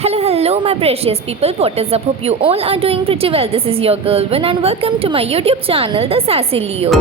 Hello, my precious people. What is up? Hope you all are doing pretty well. This is your girl Vin, and welcome to my YouTube channel, The Sassy Leo.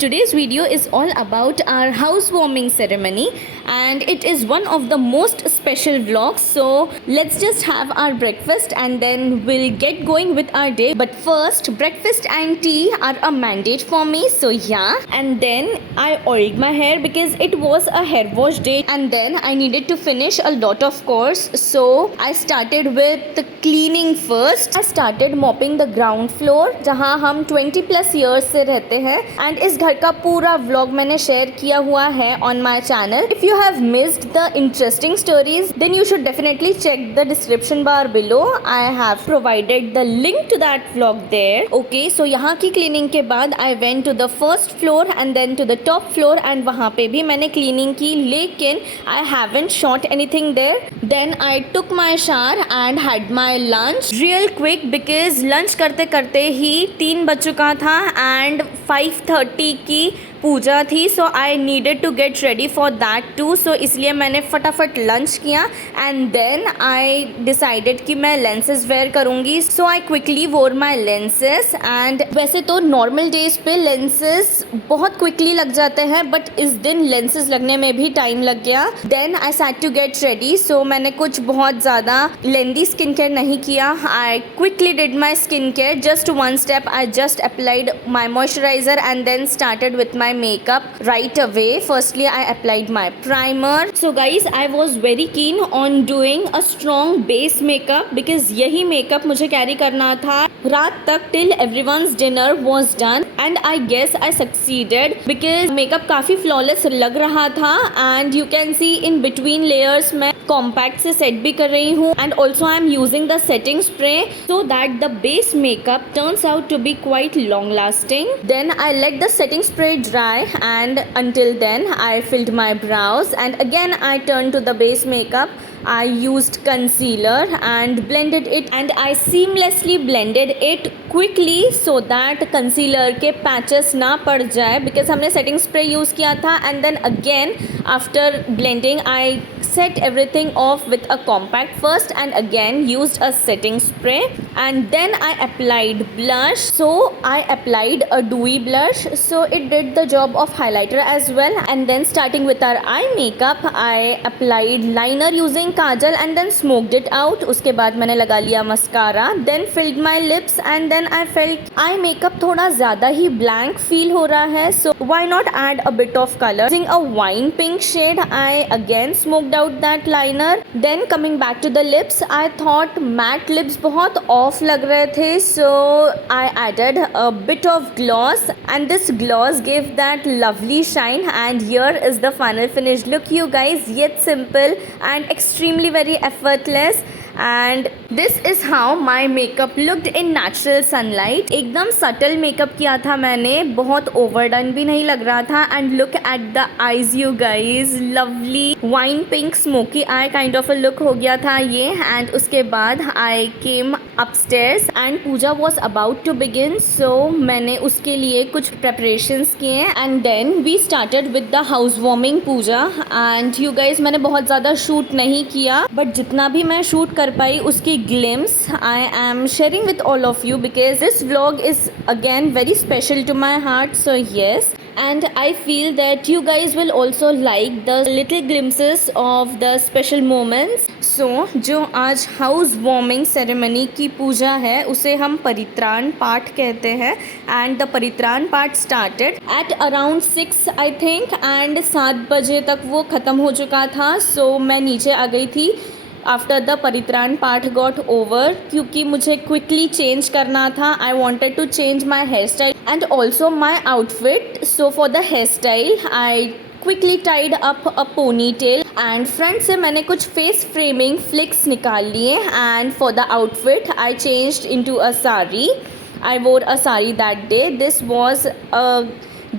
Today's video is all about our housewarming ceremony, and it is one of the most special vlogs. So let's just have our breakfast and then we'll get going with our day. But first, breakfast and tea are a mandate for me, so yeah. And then I oiled my hair because it was a hair wash day, and then I needed to finish a lot of chores. So I started with the cleaning first. I started mopping the ground floor जहाँ हम 20+ years से रहते हैं, and इस घर का पूरा vlog मैंने शेयर किया हुआ है on my channel. If you have missed the interesting stories then you should definitely check the description bar below. I have provided the link to that vlog there. Okay, so यहाँ की cleaning के बाद I went to the first floor and then to the top floor, and वहाँ पे भी मैंने cleaning की, लेकिन I haven't shot anything there. Then I took my shower and had my lunch real quick because lunch करते करते ही 3 बज चुका था एंड 5:30 की पूजा थी. So I needed to get ready for that too. So इसलिए मैंने फटाफट लंच किया एंड देन आई डिसाइडेड कि मैं लेंसेज वेयर करूँगी. सो आई क्विकली वोर माई लेंसेज. एंड वैसे तो नॉर्मल डेज पे लेंसेज बहुत क्विकली लग जाते हैं, बट इस दिन लेंसेज लगने में भी टाइम लग गया. Then I said to get ready. So मैंने कुछ बहुत ज़्यादा लेंदी स्किन केयर नहीं किया. I quickly did my skin care just 1 step. I just applied my moisturizer and then started with my makeup right away. Firstly, I applied my primer. So guys, I was very keen on doing a strong base makeup because यही makeup मुझे carry करना था रात तक till everyone's dinner was done, and I guess I succeeded because makeup काफ़ी flawless लग रहा था. And you can see in between layers मैं compact से set भी कर रही हूँ, and also I'm using the setting spray so that the base makeup turns out to be quite long lasting. Then I let the setting spray dry, and until then I filled my brows, and again I turned to the base makeup. I used concealer and blended it, and I seamlessly blended it quickly so that concealer के patches ना पड़ जाए because हमने setting spray use किया था. And then again after blending I set everything off with a compact first and again used a setting spray, and then I applied blush. So I applied a dewy blush, so it did the job of highlighter as well. And then starting with our eye makeup, I applied liner using kajal and then smoked it out. उसके बाद मैंने लगा लिया mascara, then filled my lips, and then I felt eye makeup थोड़ा ज़्यादा ही blank feel हो रहा है, so why not add a bit of color. Using a wine pink shade, I again smoked out that liner. Then coming back to the lips, I thought matte lips बहुत off लग रहे थे, so I added a bit of gloss, and this gloss gave that lovely shine. And here is the final finished look, you guys. Yet simple and extremely very effortless. And this is how my makeup looked in natural sunlight. एकदम subtle makeup किया था मैंने, बहुत overdone भी नहीं लग रहा था. And look at the eyes, you guys. Lovely wine pink smoky eye kind of a look हो गया था ये. And उसके बाद I came upstairs and Puja was about to begin. So मैंने उसके लिए कुछ preparations किए, and then we started with the housewarming Puja. And you guys, मैंने बहुत ज़्यादा shoot नहीं किया, but जितना भी मैं shoot कर पाई उसकी glimpse I am sharing with all of you because this vlog is again very special to my heart. So yes, and I feel that you guys will also like the little glimpses of the special moments. So जो आज house warming ceremony की पूजा है उसे हम परित्राण पाठ कहते हैं, and the परित्राण पाठ started at around 6 I think, and 7 बजे तक वो ख़त्म हो चुका था. सो मैं नीचे आ गई थी आफ्टर द परित्राण पाठ गॉट ओवर क्योंकि मुझे क्विकली चेंज करना था. I wanted to change my hair style and also my outfit. So for the hair style I quickly tied up a pony tail, and front से मैंने कुछ face framing flicks निकाल लिए. And for the outfit I changed into a sari. I wore a sari that day. This was a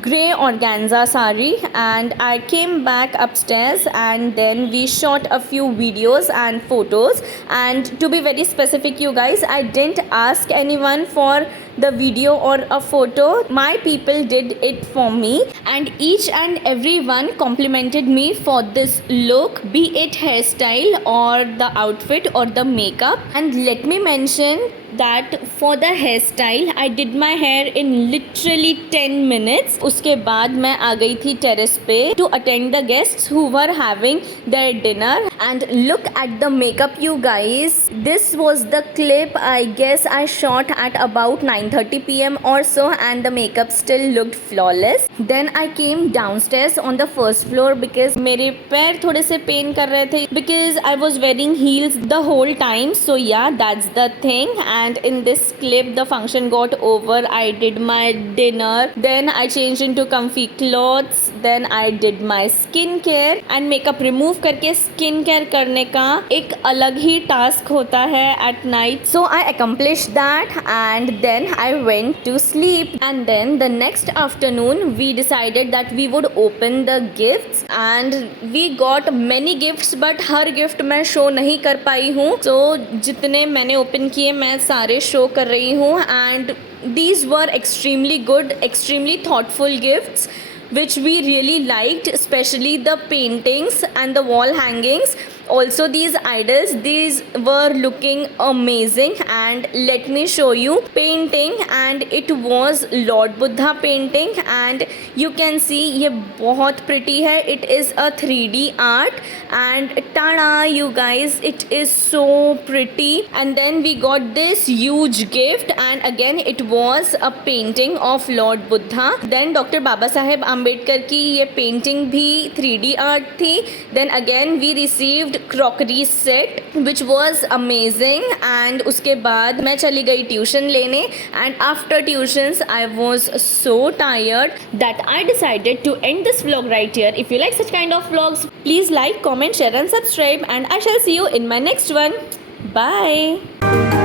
grey organza sari, and I came back upstairs and then we shot a few videos and photos. And to be very specific, you guys, I didn't ask anyone for the video or a photo. My people did it for me, and each and everyone complimented me for this look, be it hairstyle or the outfit or the makeup. And let me mention that for the hairstyle I did my hair in literally 10 minutes. उसके बाद मैं आ गई थी terrace पे to attend the guests who were having their dinner. And look at the makeup, you guys. This was the clip I guess I shot at about 9:30 p.m. or so, and the makeup still looked flawless. Then I came downstairs on the first floor because मेरे पैर थोड़े से pen कर रहे थे because I was wearing heels the whole time. So yeah, that's the thing. And in this clip the function got over. I did my dinner, then I changed into comfy clothes, then I did my skincare. And makeup remove करके skincare करने का एक अलग ही task होता है at night. So I accomplished that, and then I went to sleep. And then the next afternoon we decided that we would open the gifts, and we got many gifts, but her gift मैं show नहीं कर पाई हूँ. So जितने मैंने open किए मैं सारे show कर रही हूँ. And these were extremely good, extremely thoughtful gifts which we really liked, especially the paintings and the wall hangings. Also these idols, these were looking amazing. And let me show you painting, and it was Lord Buddha painting, and you can see ये बहुत pretty है. It is a 3D art, and tada you guys, it is so pretty. And then we got this huge gift, and again it was a painting of Lord Buddha. Then Dr. Baba Saheb Ambedkar की ये painting भी 3D art थी. Then again we received crockery set which was amazing. And उसके बाद मैं चली गई tuition लेने, and after tuitions I was so tired that I decided to end this vlog right here. If you like such kind of vlogs, please like, comment, share and subscribe, and I shall see you in my next one. Bye.